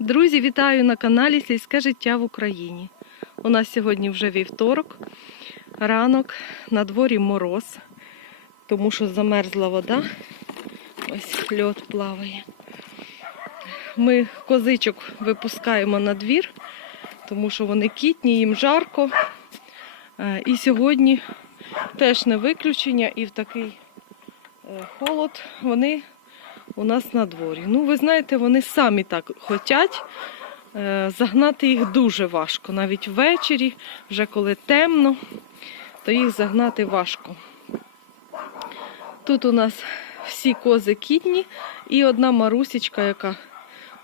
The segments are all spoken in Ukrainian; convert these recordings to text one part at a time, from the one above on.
Друзі, вітаю на каналі Сільське життя в Україні. У нас сьогодні вже вівторок, ранок, на дворі мороз, тому що замерзла вода. Ось льод плаває. Ми козичок випускаємо на двір, тому що вони кітні, їм жарко. Е, І сьогодні теж не виключення, і в такий е, холод вони у нас на дворі. Ну, ви знаєте, вони самі так хочуть. Е, Загнати їх дуже важко. Навіть ввечері, вже коли темно, то їх загнати важко. Тут у нас всі кози кітні і одна марусічка, яка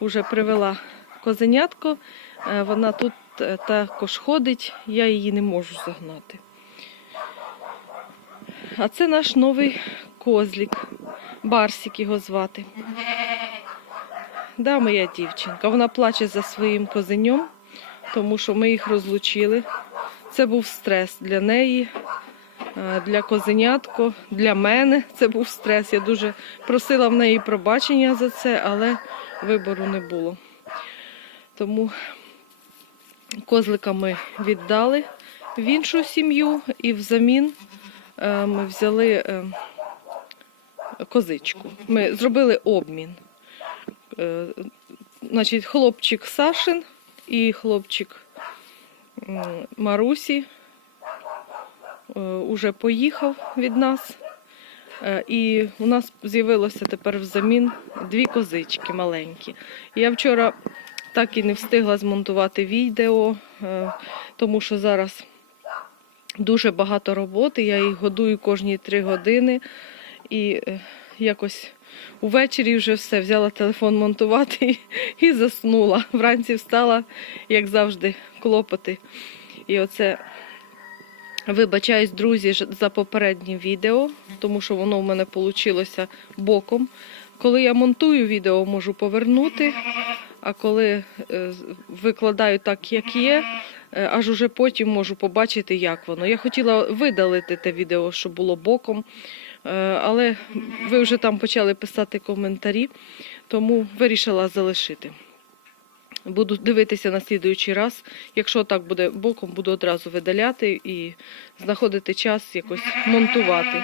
вже привела козенятко. Е, Вона тут е, також ходить, я її не можу загнати. А це наш новий козлік. Барсік його звати. Да, моя дівчинка. Вона плаче за своїм козеньом, тому що ми їх розлучили. Це був стрес для неї, е, для козенятко, для мене це був стрес. Я дуже просила в неї пробачення за це, але вибору не було. Тому козлика ми віддали в іншу сім'ю і взамін е, ми взяли. Козичку. Ми зробили обмін. Е, Значить, хлопчик Сашин і хлопчик Марусі е, уже поїхав від нас. Е, І у нас з'явилося тепер взамін дві козички маленькі. Я вчора так і не встигла змонтувати відео, тому що зараз дуже багато роботи. Я їх годую кожні три години. І е, якось увечері вже все взяла телефон монтувати і, і заснула. Вранці встала, як завжди, клопоти. І оце вибачаюсь, друзі, за попереднє відео, тому що воно в мене вийшло боком. Коли я монтую відео, можу повернути, а коли е, викладаю так, як є, е, аж уже потім можу побачити, як воно. Я хотіла видалити те відео, що було боком. Е, Але ви вже там почали писати коментарі, тому вирішила залишити. Буду дивитися на слідуючий раз. Якщо так буде боком, буду одразу видаляти і знаходити час якось монтувати.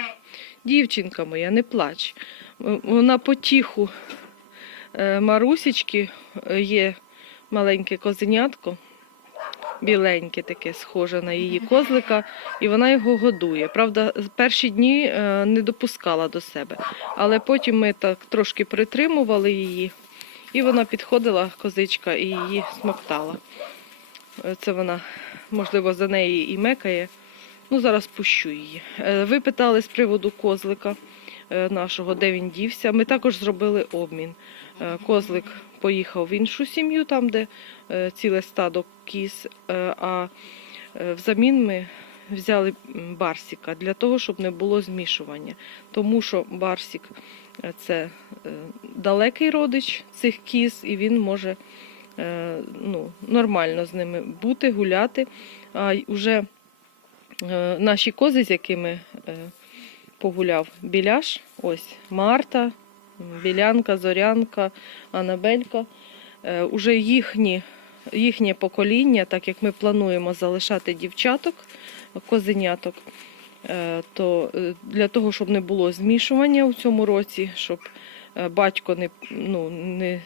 Дівчинка моя, не плач. М- Вона потіху е, Марусічки е, є маленьке козенятко, біленьке таке, схоже на її козлика, і вона його годує. Правда, перші дні е, не допускала до себе, але потім ми так трошки притримували її, і вона підходила, козичка, і її смоктала. Е, Це вона, можливо, за неї і мекає. Ну, зараз пущу її. Е, Ви питали з приводу козлика нашого, де він дівся. Ми також зробили обмін. Козлик поїхав в іншу сім'ю, там, де е, ціле стадо кіз, е, а е, взамін ми взяли барсіка для того, щоб не було змішування. Тому що барсік це далекий родич цих кіз, і він може ну, нормально з ними бути, гуляти. А й уже е, наші кози, з якими погуляв біляш, ось Марта, Білянка, Зорянка, Анабелька, е, уже їхні, їхнє покоління, так як ми плануємо залишати дівчаток, козеняток, е, то е, для того, щоб не було змішування у цьому році, щоб батько не, ну, не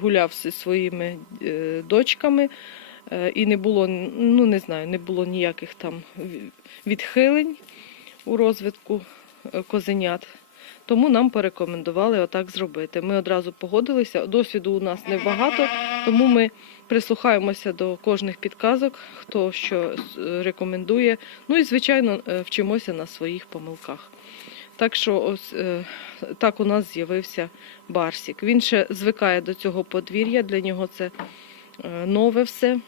гуляв зі своїми дочками, і не було, ну не знаю, не було ніяких там відхилень у розвитку козенят. Тому нам порекомендували отак зробити. Ми одразу погодилися. Досвіду у нас небагато, тому ми прислухаємося до кожних підказок, хто що е, рекомендує. Ну і звичайно е, вчимося на своїх помилках. Так що ось е, так у нас з'явився Барсік. Він ще звикає до цього подвір'я, для нього це нове все.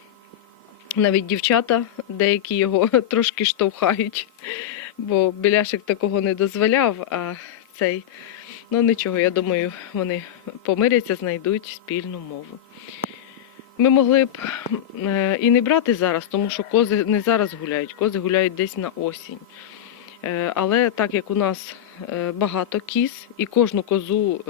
Навіть дівчата деякі його трошки штовхають, бо біляшик такого не дозволяв, а цей. Ну нічого, я думаю, вони помиряться, знайдуть спільну мову. Ми могли б е, і не брати зараз, тому що кози не зараз гуляють, кози гуляють десь на осінь. Е, Але так як у нас е, багато кіз і кожну козу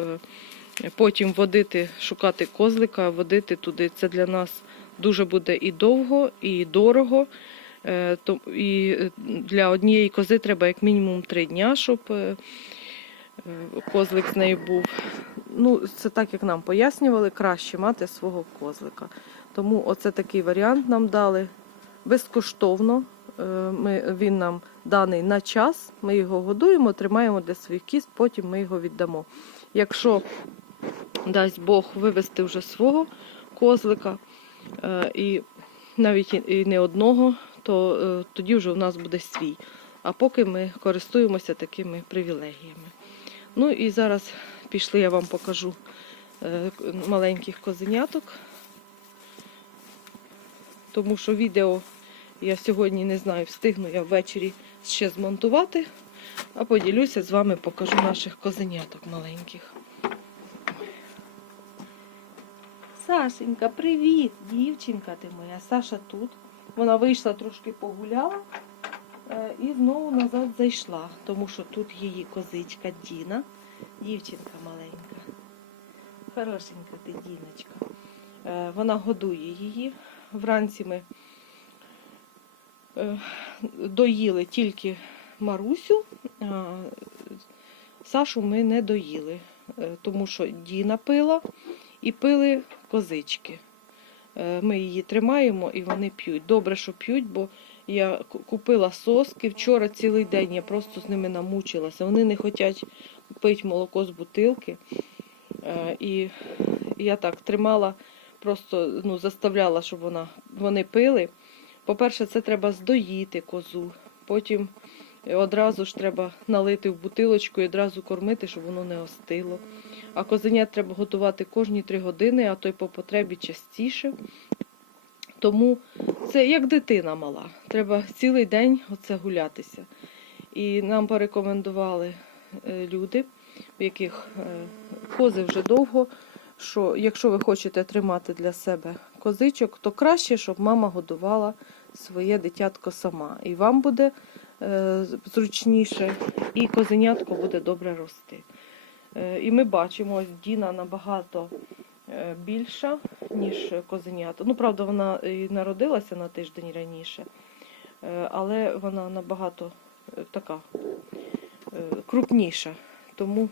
Потім водити, шукати козлика, водити туди. Це для нас дуже буде і довго, і дорого. І для однієї кози треба як мінімум три дня, щоб козлик з нею був. Ну, це так, як нам пояснювали, краще мати свого козлика. Тому оце такий варіант нам дали безкоштовно. Е, Ми, він нам даний на час, ми його годуємо, тримаємо для своїх кіз, потім ми його віддамо. Якщо дасть Бог вивести вже свого козлика, е, і навіть і не одного, то е, тоді вже у нас буде свій. А поки ми користуємося такими привілегіями. Ну і зараз пішли, я вам покажу е, маленьких козеняток. Тому що відео я сьогодні не знаю, встигну я ввечері ще змонтувати, а поділюся з вами, покажу наших козеняток маленьких. Сашенька, привіт! Дівчинка ти моя. Саша тут. Вона вийшла трошки погуляла і знову назад зайшла, тому що тут її козичка Діна. Дівчинка маленька. Хорошенька ти, Діночка. Е, Вона годує її. Вранці ми е, доїли тільки Марусю, Сашу ми не доїли, е, тому що Діна пила і пили козички. Е, Ми її тримаємо і вони п'ють. Добре, що п'ють, бо я купила соски. Вчора цілий день я просто з ними намучилася. Вони не хочуть пити молоко з бутилки. Е, І я так тримала, просто ну, заставляла, щоб вона, вони пили. По-перше, це треба здоїти козу. Потім одразу ж треба налити в бутилочку і одразу кормити, щоб воно не остило. А козенят треба готувати кожні три години, а то й по потребі частіше. Тому це як дитина мала. Треба цілий день оце гулятися. І нам порекомендували е, люди, в яких е, кози вже довго, що якщо ви хочете тримати для себе козичок, то краще, щоб мама годувала своє дитятко сама. І вам буде е, зручніше, і козенятко буде добре рости. І ми бачимо, ось Діна набагато більша, ніж козенята. Ну, правда, вона і народилася на тиждень раніше, е, але вона набагато е, така е, крупніша. Тому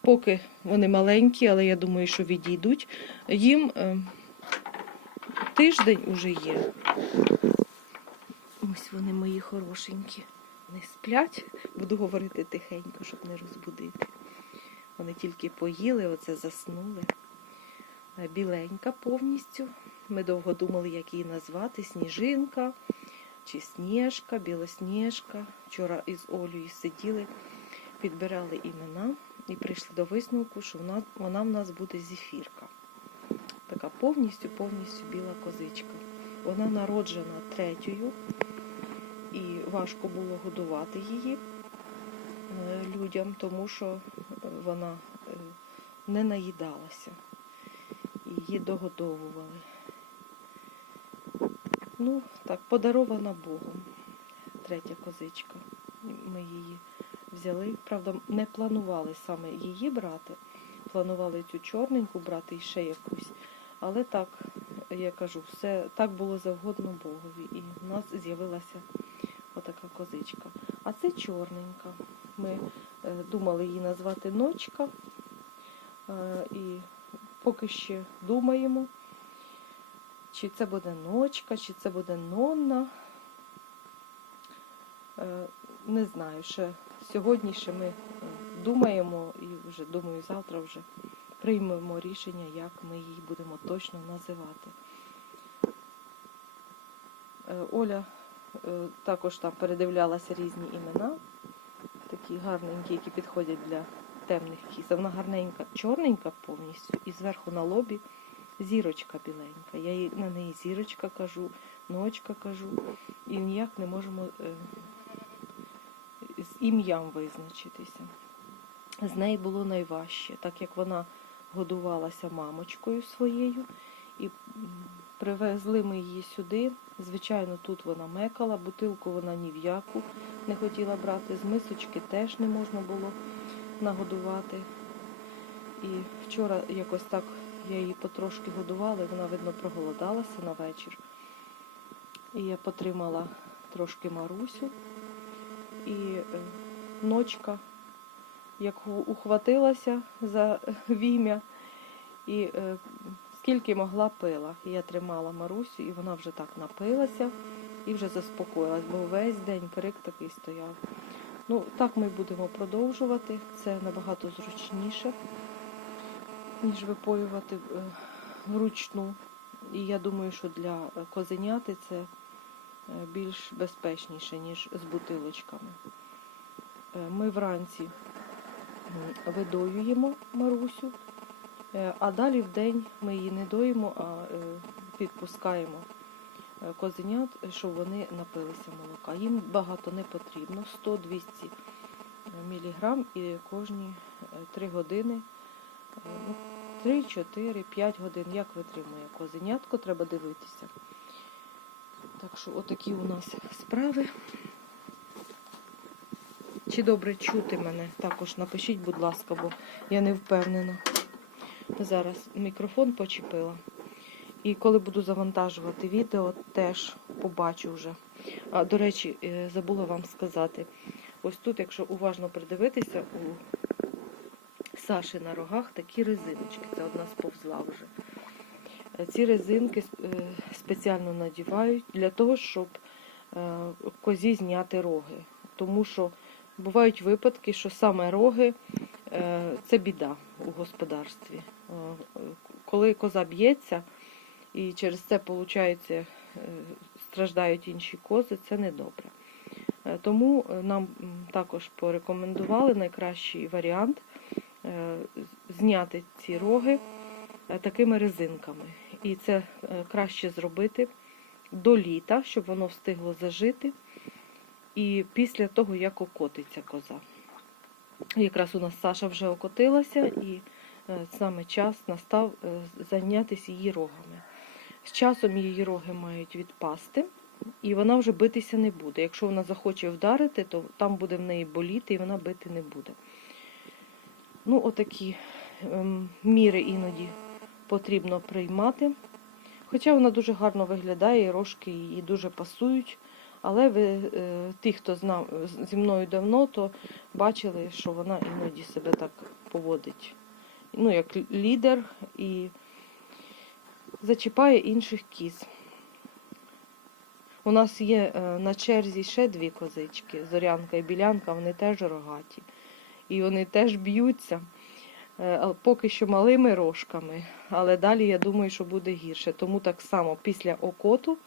поки вони маленькі, але я думаю, що відійдуть, їм е, тиждень уже є. Ось вони мої хорошенькі. Вони сплять, буду говорити тихенько, щоб не розбудити. Вони тільки поїли, оце заснули. Біленька повністю. Ми довго думали, як її назвати. Сніжинка чи Сніжка, Білосніжка. Вчора із Олею сиділи, підбирали імена і прийшли до висновку, що вона, вона в нас буде зефірка. Така повністю, повністю біла козичка. Вона народжена третьою, і важко було годувати її е, людям, тому що е, вона е, не наїдалася. Її догодовували. Ну, так, подарована Богом. Третя козичка. Ми її взяли. Правда, не планували саме її брати. Планували цю чорненьку брати і ще якусь. Але так, я кажу, все так було завгодно Богові. І в нас з'явилася отака козичка. А це чорненька. Ми е, думали її назвати ночка. Е, і поки ще думаємо, чи це буде ночка, чи це буде нонна. Е, Не знаю, ще сьогодні ще ми е, думаємо і вже думаю, завтра вже приймемо рішення, як ми її будемо точно називати. Е, Оля також там передивлялася різні імена, такі гарненькі, які підходять для темних кіз. Вона гарненька, чорненька повністю, і зверху на лобі зірочка біленька. Я їй на неї зірочка кажу, ночка кажу, і ніяк не можемо е, з ім'ям визначитися. З неї було найважче, так як вона годувалася мамочкою своєю, і привезли ми її сюди. Звичайно, тут вона мекала, бутилку вона ні в яку не хотіла брати, з мисочки теж не можна було нагодувати. І вчора якось так я її потрошки годувала, і вона, видно, проголодалася на вечір. І я потримала трошки Марусю. І е, ночка, як ухватилася за вім'я, і е, скільки могла пила. Я тримала Марусю, і вона вже так напилася і вже заспокоїлась, бо весь день крик такий стояв. Ну, так ми будемо продовжувати. Це набагато зручніше, ніж випоювати е, вручну. І я думаю, що для козеняти це е, більш безпечніше, ніж з бутилочками. Е, Ми вранці видоюємо Марусю, а далі в день ми її не доїмо, а підпускаємо козенят, щоб вони напилися молока. Їм багато не потрібно, 100-200 мг і кожні 3 години, е, ну, 3, 4, 5 годин, як витримує козенятко, треба дивитися. Так що отакі у нас справи. Чи добре чути мене? Також напишіть, будь ласка, бо я не впевнена. Зараз мікрофон почепила. І коли буду завантажувати відео, теж побачу вже. А, до речі, е, забула вам сказати. Ось тут, якщо уважно придивитися, у Саші на рогах такі резиночки. Це одна сповзла вже. Е, Ці резинки е, спеціально надівають для того, щоб козі зняти роги. Тому що бувають випадки, що саме роги це біда у господарстві. Коли коза б'ється і через це виходить, страждають інші кози, це недобре. Е, Тому е, нам також порекомендували найкращий варіант е, зняти ці роги е, такими резинками. І це е, краще зробити до літа, щоб воно встигло зажити. І після того, як окотиться коза. Якраз у нас Саша вже окотилася, і е, саме час настав е, зайнятися її рогами. З часом її роги мають відпасти, і вона вже битися не буде. Якщо вона захоче вдарити, то там буде в неї боліти, і вона бити не буде. Ну, отакі ем, міри іноді потрібно приймати. Хоча вона дуже гарно виглядає, і рожки її дуже пасують. Але ви, е, ті, хто знав зі мною давно, то бачили, що вона іноді себе так поводить. Ну, як лідер і зачіпає інших кіз. У нас є е, на черзі ще дві козички, Зорянка і Білянка, вони теж рогаті. І вони теж б'ються. Е, Поки що малими рожками, але далі я думаю, що буде гірше. Тому так само після окоту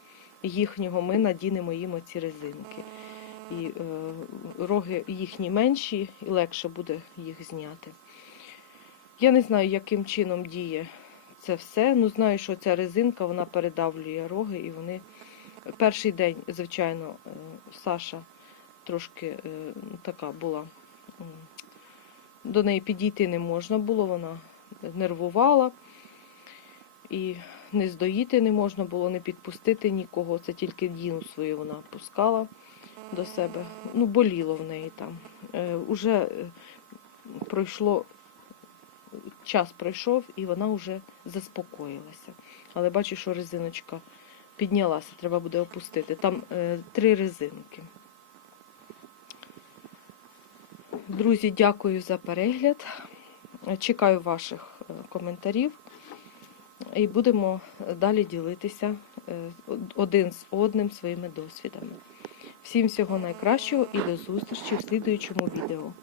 їхнього ми надінемо їм оці резинки. І е, роги їхні менші, і легше буде їх зняти. Я не знаю, яким чином діє це все. Ну, знаю, що ця резинка вона передавлює роги, і вони перший день, звичайно, е, Саша трошки е, така була. До неї підійти не можна було, вона нервувала. І не здоїти не можна було, не підпустити нікого. Це тільки Діну свою вона пускала до себе. Ну, боліло в неї там. Е, уже пройшло, час пройшов, і вона вже заспокоїлася. Але бачу, що резиночка піднялася, треба буде опустити. Там е, три резинки. Друзі, дякую за перегляд. Чекаю ваших е, коментарів. І будемо далі ділитися е, один з одним своїми досвідами. Всім всього найкращого і до зустрічі в слідуючому відео.